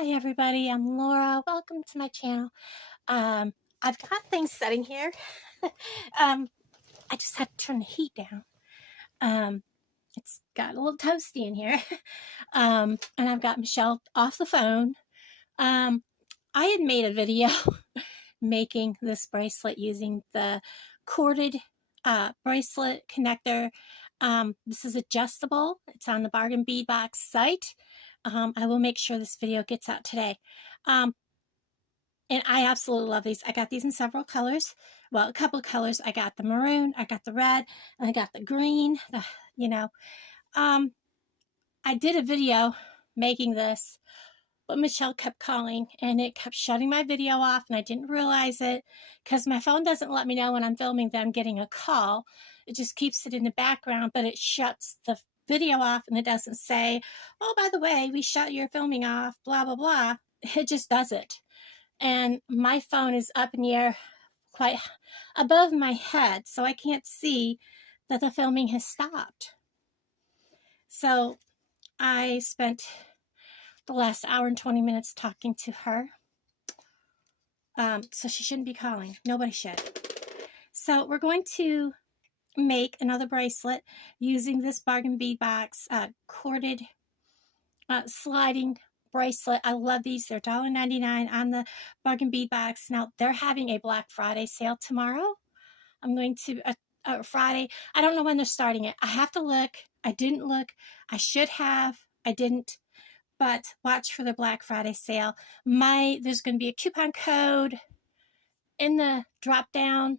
Hi everybody, I'm Laura. Welcome to my channel. I've got things setting here. um, I just had to turn the heat down. It's got a little toasty in here. And I've got Michelle off the phone. I had made a video making this bracelet using the corded bracelet connector. This is adjustable. It's on the Bargain Bead Box site. I will make sure this video gets out today. And I absolutely love these. I got these in several colors. Well, a couple of colors. I got the maroon, I got the red, and I got the green. I did a video making this, but Michelle kept calling and it kept shutting my video off, and I didn't realize it because my phone doesn't let me know when I'm filming that I'm getting a call. It just keeps it in the background, but it shuts the video off and it doesn't say, oh, by the way, we shut your filming off, blah, blah, blah. It just does it. And my phone is up in the air quite above my head, so I can't see that the filming has stopped. So I spent the last hour and 20 minutes talking to her. So she shouldn't be calling. Nobody should. So we're going to make another bracelet using this Bargain Bead Box corded sliding bracelet. I love these. They're $1.99 on the Bargain Bead Box. Now, they're having a Black Friday sale tomorrow. I'm going to, Friday. I don't know when they're starting it. I have to look. I didn't look. I should have. I didn't. But watch for the Black Friday sale. There's going to be a coupon code in the drop down,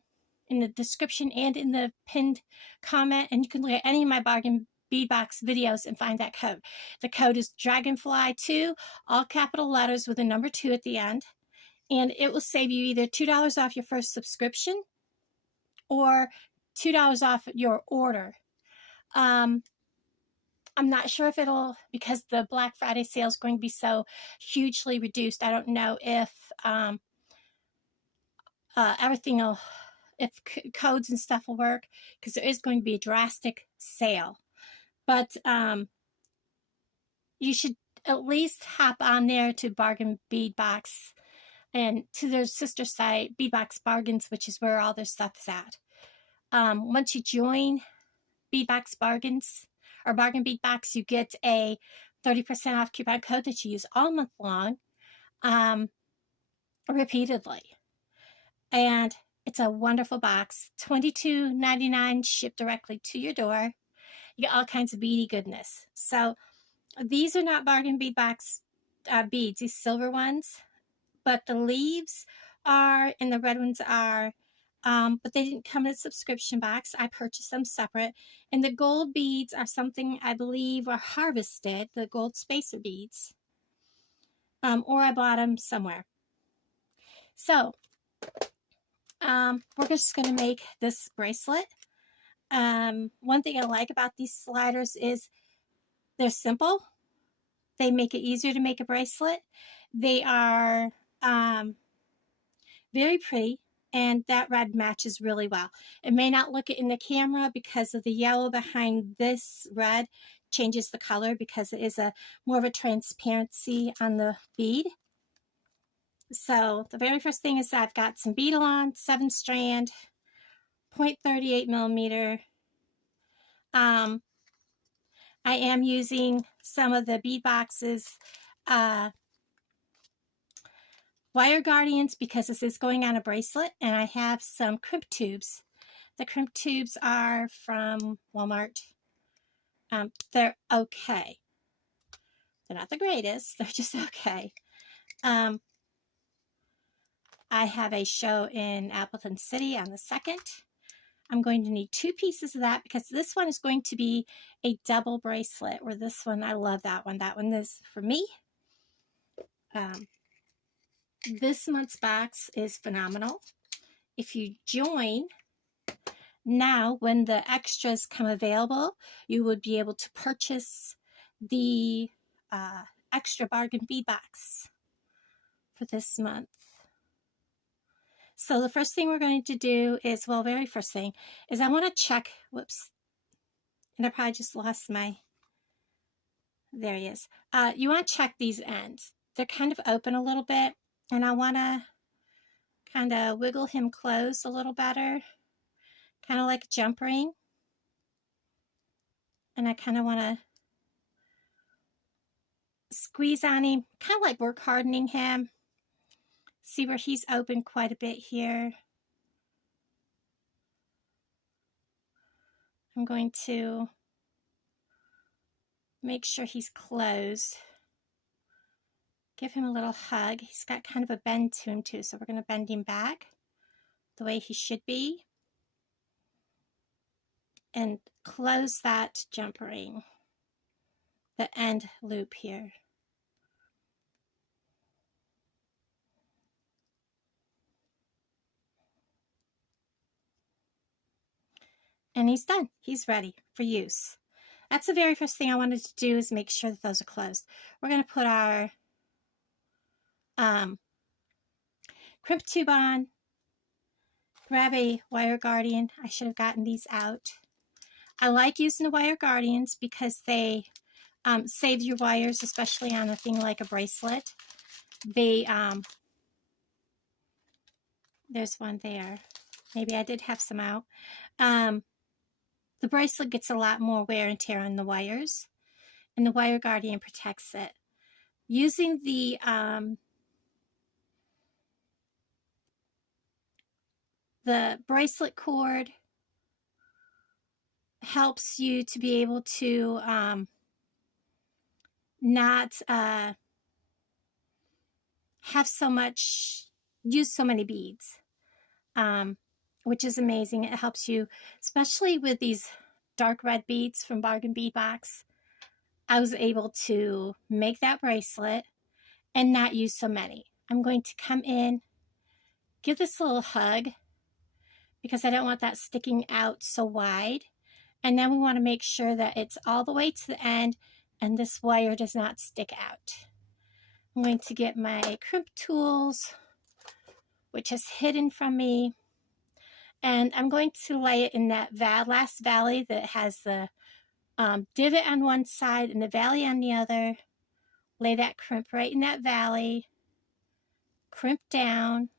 in the description, and in the pinned comment. And you can look at any of my Bargain Bead Box videos and find that code. The code is Dragonfly2, all capital letters with a number 2 at the end. And it will save you either $2 off your first subscription or $2 off your order. I'm not sure if it'll, because the Black Friday sale is going to be so hugely reduced. I don't know if everything will, if codes and stuff will work, because there is going to be a drastic sale. But you should at least hop on there to Bargain Bead Box and to their sister site, Bead Box Bargains, which is where all their stuff is at. Once you join Bead Box Bargains or Bargain Bead Box, you get a 30% off coupon code that you use all month long, repeatedly. And it's a wonderful box. $22.99 shipped directly to your door. You get all kinds of beady goodness. So these are not Bargain Bead Box beads, these silver ones, but the leaves are and the red ones are, but they didn't come in a subscription box. I purchased them separate. And the gold beads are something I believe are harvested, the gold spacer beads, or I bought them somewhere. So we're just going to make this bracelet. One thing I like about these sliders is they're simple. They make it easier to make a bracelet. They are very pretty, and that red matches really well. It may not look it in the camera because of the yellow behind this red changes the color because it is more of a transparency on the bead. So the very first thing is I've got some beadalon, 7-strand, 0.38 millimeter. I am using some of the Bead Box's wire guardians because this is going on a bracelet, and I have some crimp tubes. The crimp tubes are from Walmart. They're okay. They're not the greatest. They're just okay. I have a show in Appleton City on the 2nd. I'm going to need 2 pieces of that because this one is going to be a double bracelet, or this one, I love that one. That one is for me. This month's box is phenomenal. If you join now, when the extras come available, you would be able to purchase the extra Bargain Bead Box for this month. So the first thing we're going to do is, well, very first thing is I want to check, whoops, and I probably just lost my, there he is. You want to check these ends. they're kind of open a little bit, and I want to kind of wiggle him closed a little better, kind of like a jump ring. And I kind of want to squeeze on him, kind of like work hardening him. See where he's open quite a bit here. I'm going to make sure he's closed. Give him a little hug. He's got kind of a bend to him too, so we're going to bend him back the way he should be. And close that jump ring, the end loop here. And he's done. He's ready for use. That's the very first thing I wanted to do, is make sure that those are closed. We're going to put our crimp tube on, grab a wire guardian. I should have gotten these out. I like using the wire guardians because they save your wires, especially on a thing like a bracelet. They, there's one there. Maybe I did have some out. The bracelet gets a lot more wear and tear on the wires, and the wire guardian protects it. Using the bracelet cord helps you to be able to not have so much, use so many beads, which is amazing. It helps you, especially with these dark red beads from Bargain Bead Box. I was able to make that bracelet and not use so many. I'm going to come in, give this a little hug, because I don't want that sticking out so wide. And then we want to make sure that it's all the way to the end and this wire does not stick out. I'm going to get my crimp tools, which is hidden from me, and I'm going to lay it in that last valley that has the divot on one side and the valley on the other. Lay that crimp right in that valley, crimp down,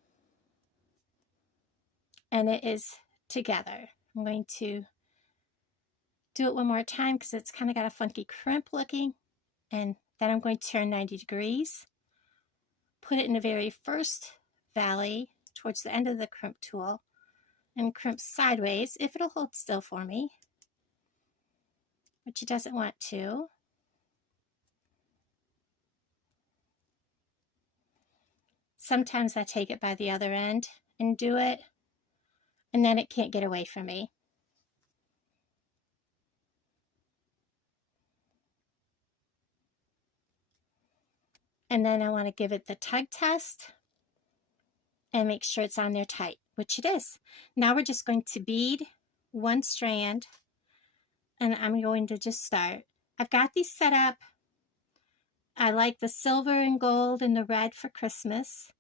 and it is together. I'm going to do it one more time because it's kind of got a funky crimp looking, and then I'm going to turn 90 degrees, put it in the very first valley towards the end of the crimp tool, and crimp sideways if it'll hold still for me, which it doesn't want to. Sometimes I take it by the other end and do it, and then it can't get away from me. And then I want to give it the tug test and make sure it's on there tight, which it is. Now we're just going to bead one strand, and I'm going to just start. I've got these set up. I like the silver and gold and the red for Christmas.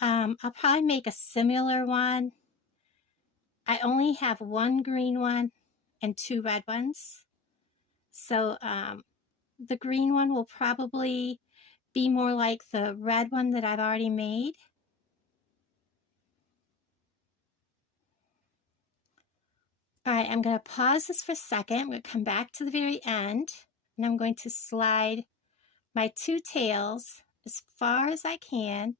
I'll probably make a similar one. I only have one green one and two red ones. So the green one will probably be more like the red one that I've already made. All right, I'm going to pause this for a second. I'm going to come back to the very end, and I'm going to slide my two tails as far as I can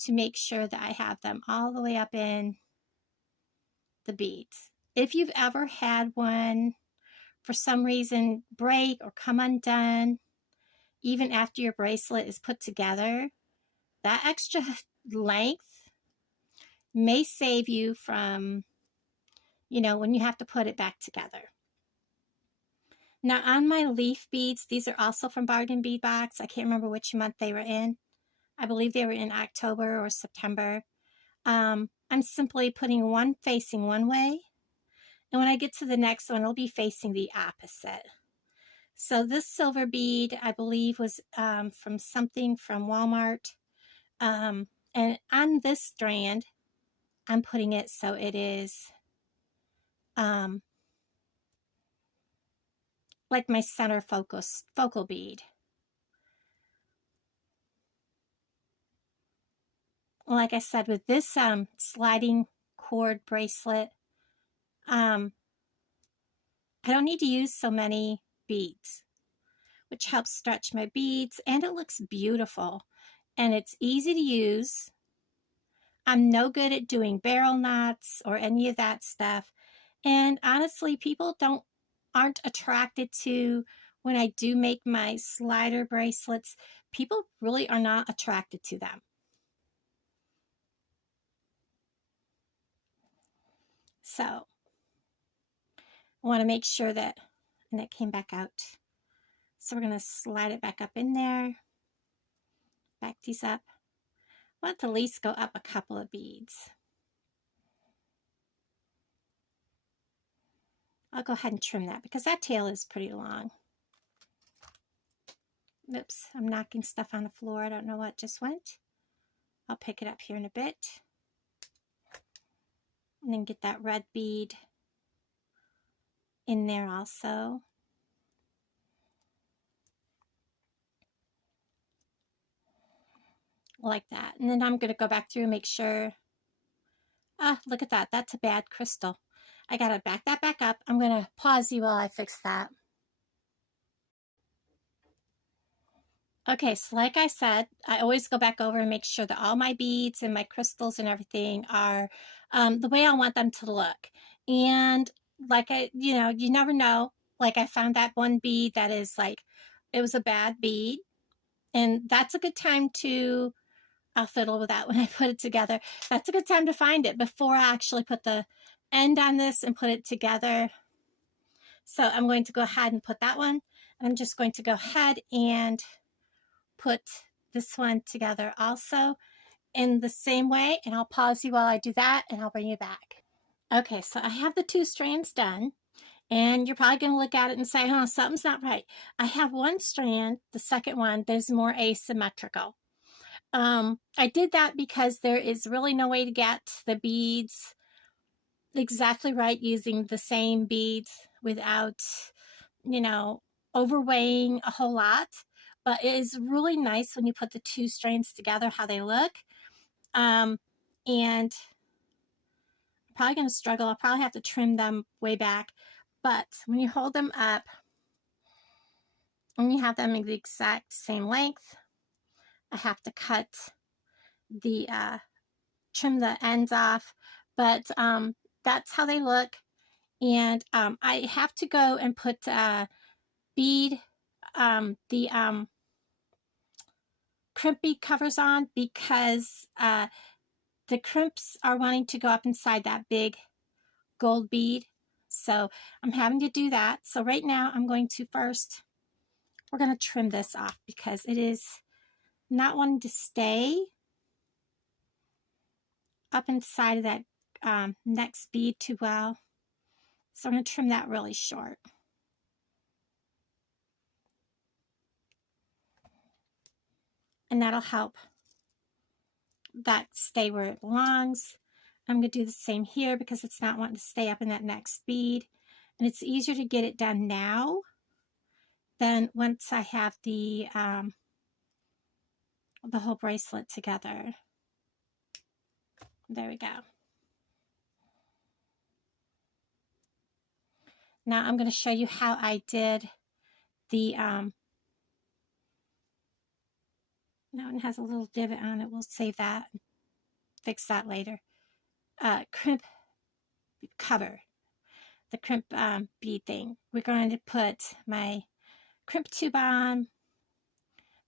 to make sure that I have them all the way up in the beads. If you've ever had one for some reason break or come undone, even after your bracelet is put together, that extra length may save you from, you know, when you have to put it back together. Now on my leaf beads, these are also from Bargain Bead Box. I can't remember which month they were in. I believe they were in October or September. I'm simply putting one facing one way, and when I get to the next one, it'll be facing the opposite. So this silver bead, I believe, was from something from Walmart. And on this strand, I'm putting it so it is like my center focal bead. like I said, with this sliding cord bracelet, I don't need to use so many beads, which helps stretch my beads, and it looks beautiful, and it's easy to use. I'm no good at doing barrel knots or any of that stuff, and honestly, people aren't attracted to when I do make my slider bracelets. People really are not attracted to them. So I want to make sure that, and it came back out. So we're going to slide it back up in there, back these up. I want to at least go up a couple of beads. I'll go ahead and trim that because that tail is pretty long. Oops, I'm knocking stuff on the floor. I don't know what just went. I'll pick it up here in a bit. And then get that red bead in there also. Like that. And then I'm going to go back through and make sure. Ah, look at that. That's a bad crystal. I got to back that back up. I'm going to pause you while I fix that. Okay, so like I said, I always go back over and make sure that all my beads and my crystals and everything are the way I want them to look. And like you never know. Like I found that one bead that is like, it was a bad bead. And that's a good time to, I'll fiddle with that when I put it together. That's a good time to find it before I actually put the end on this and put it together. So I'm going to go ahead and put that one. I'm just going to go ahead and put this one together also in the same way, and I'll pause you while I do that and I'll bring you back. Okay, so I have the 2 strands done, and you're probably going to look at it and say, huh, something's not right. I have one strand, the second one, that's more asymmetrical. I did that because there is really no way to get the beads exactly right using the same beads without, overweighing a whole lot. But it is really nice when you put the 2 strands together, how they look. And I'm probably going to struggle. I'll probably have to trim them way back. But when you hold them up, and you have them in the exact same length, I have to cut the, trim the ends off. But that's how they look. And I have to go and put bead, the crimp bead covers on because the crimps are wanting to go up inside that big gold bead. So I'm having to do that. So right now I'm going to we're going to trim this off because it is not wanting to stay up inside of that next bead too well. So I'm going to trim that really short. And that'll help that stay where it belongs. I'm going to do the same here because it's not wanting to stay up in that next bead. And it's easier to get it done now than once I have the whole bracelet together. There we go. Now I'm going to show you how I did the, that one has a little divot on it. We'll save that, fix that later. Crimp cover, the crimp bead thing. We're going to put my crimp tube on,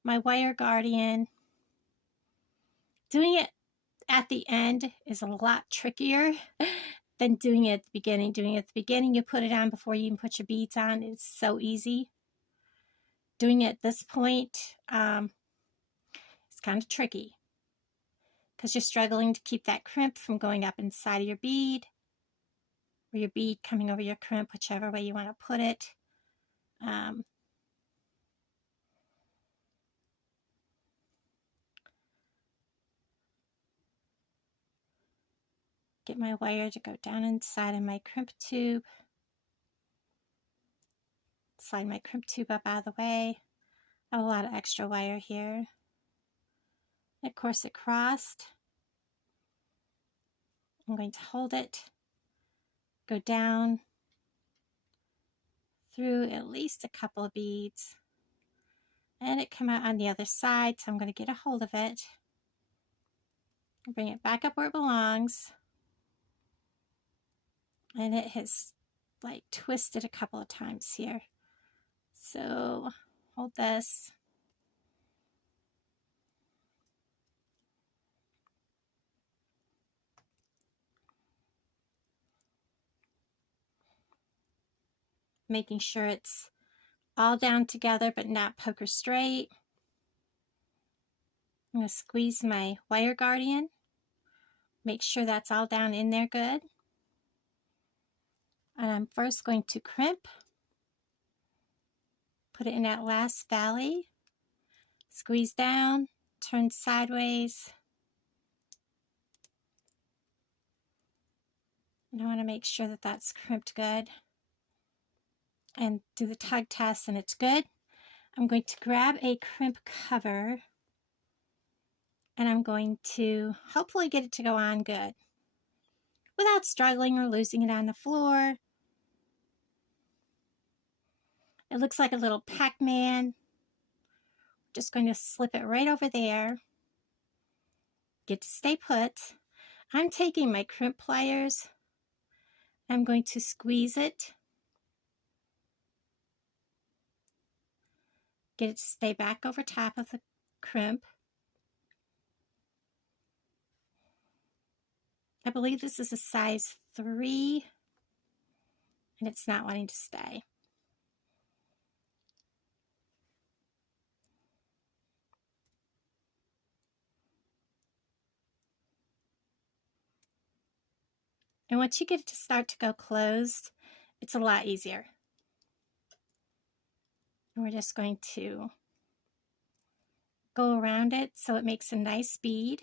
my wire guardian. Doing it at the end is a lot trickier than doing it at the beginning. Doing it at the beginning, you put it on before you even put your beads on. It's so easy. Doing it at this point, it's kind of tricky because you're struggling to keep that crimp from going up inside of your bead, or your bead coming over your crimp, whichever way you want to put it. Get my wire to go down inside of my crimp tube. Slide my crimp tube up out of the way. I have a lot of extra wire here. Of course, it crossed. I'm going to hold it, go down through at least a couple of beads, and it come out on the other side. So I'm going to get a hold of it, bring it back up where it belongs, and it has like twisted a couple of times here. So hold this. Making sure it's all down together but not poker straight. I'm going to squeeze my wire guardian. Make sure that's all down in there good. And I'm first going to crimp. Put it in that last valley. Squeeze down, turn sideways. And I want to make sure that that's crimped good. And do the tug test and it's good. I'm going to grab a crimp cover and I'm going to hopefully get it to go on good without struggling or losing it on the floor. It looks like a little Pac-Man. Just going to slip it right over there. Get to stay put. I'm taking my crimp pliers. I'm going to squeeze it. Get it to stay back over top of the crimp. I believe this is a size 3 and it's not wanting to stay. And once you get it to start to go closed, it's a lot easier. And we're just going to go around it so it makes a nice bead.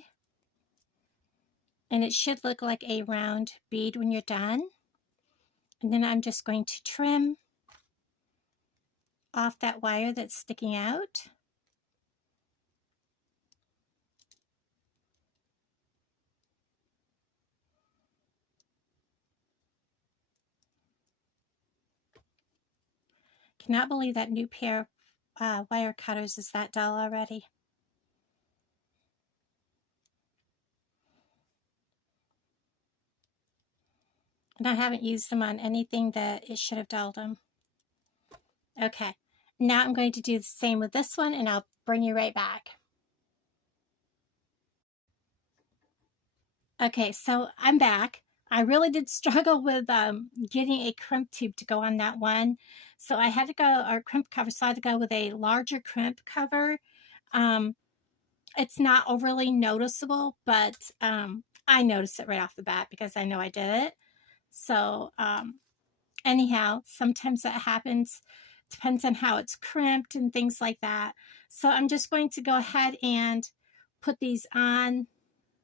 And it should look like a round bead when you're done. And then I'm just going to trim off that wire that's sticking out. Cannot believe that new pair of wire cutters is that dull already. And I haven't used them on anything that it should have dulled them. Okay, now I'm going to do the same with this one and I'll bring you right back. Okay, so I'm back. I really did struggle with getting a crimp tube to go on that one. So I had to go, or crimp cover, so I had to go with a larger crimp cover. It's not overly noticeable, but I noticed it right off the bat because I know I did it. So anyhow, sometimes that happens. Depends on how it's crimped and things like that. So I'm just going to go ahead and put these on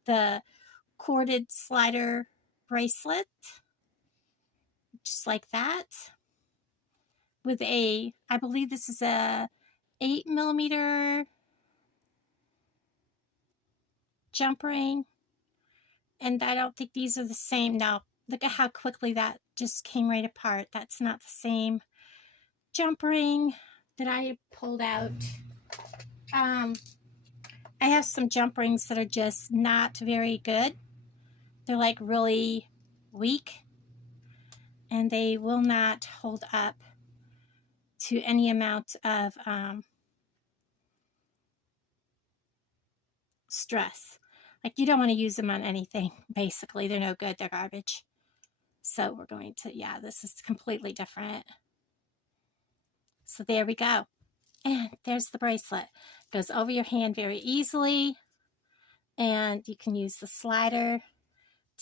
the corded slider bracelet, just like that, with a, I believe this is a 8mm jump ring, and I don't think these are the same. Now look at how quickly that just came right apart. That's not the same jump ring that I pulled out. I have some jump rings that are just not very good. They're like really weak and they will not hold up to any amount of stress. Like you don't want to use them on anything. Basically, they're no good. They're garbage. So we're going to, yeah, this is completely different. So there we go. And there's the bracelet. It goes over your hand very easily. And you can use the slider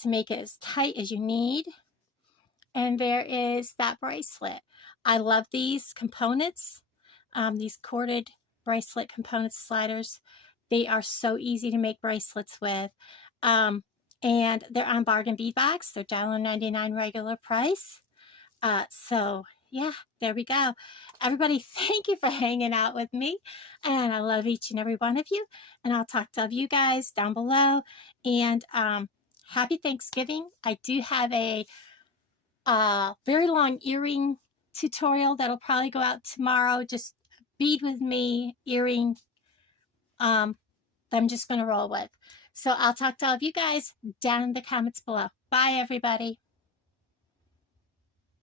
to make it as tight as you need. And there is that bracelet. I love these components, these corded bracelet component sliders. They are so easy to make bracelets with. And they're on Bargain Bead Box. They're $1.99 regular price. So yeah, there we go. Everybody, thank you for hanging out with me. And I love each and every one of you. And I'll talk to you guys down below. And happy Thanksgiving. I do have a very long earring tutorial that'll probably go out tomorrow. Just bead with me earring that I'm just going to roll with. So I'll talk to all of you guys down in the comments below. Bye, everybody.